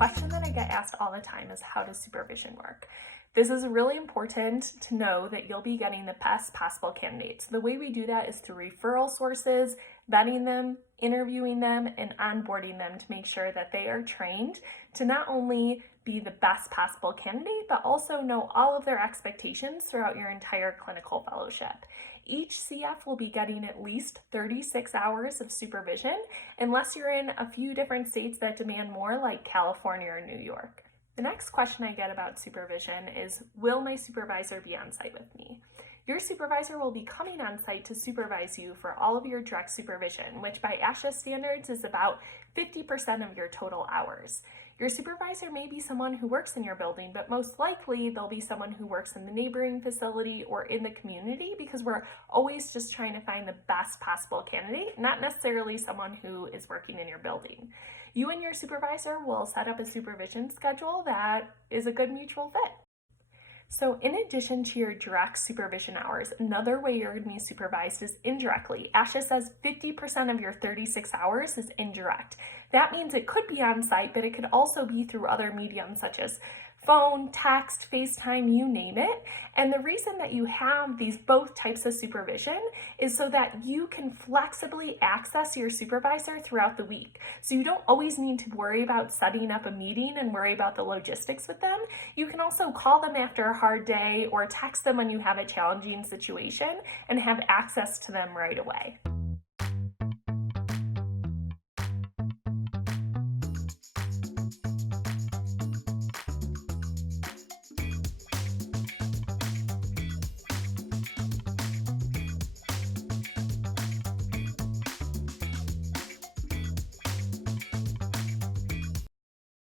question that I get asked all the time is, how does supervision work? This is really important to know that you'll be getting the best possible candidates. The way we do that is through referral sources, vetting them, interviewing them, and onboarding them to make sure that they are trained to not only be the best possible candidate, but also know all of their expectations throughout your entire clinical fellowship. Each CF will be getting at least 36 hours of supervision, unless you're in a few different states that demand more, like California or New York. The next question I get about supervision is, will my supervisor be on site with me? Your supervisor will be coming on site to supervise you for all of your direct supervision, which by ASHA standards is about 50% of your total hours. Your supervisor may be someone who works in your building, but most likely they'll be someone who works in the neighboring facility or in the community, because we're always just trying to find the best possible candidate, not necessarily someone who is working in your building. You and your supervisor will set up a supervision schedule that is a good mutual fit. So in addition to your direct supervision hours, another way you're going to be supervised is indirectly. ASHA says 50% of your 36 hours is indirect. That means it could be on site, but it could also be through other mediums such as phone, text, FaceTime, you name it. And the reason that you have these both types of supervision is so that you can flexibly access your supervisor throughout the week. So you don't always need to worry about setting up a meeting and worry about the logistics with them. You can also call them after a hard day or text them when you have a challenging situation and have access to them right away.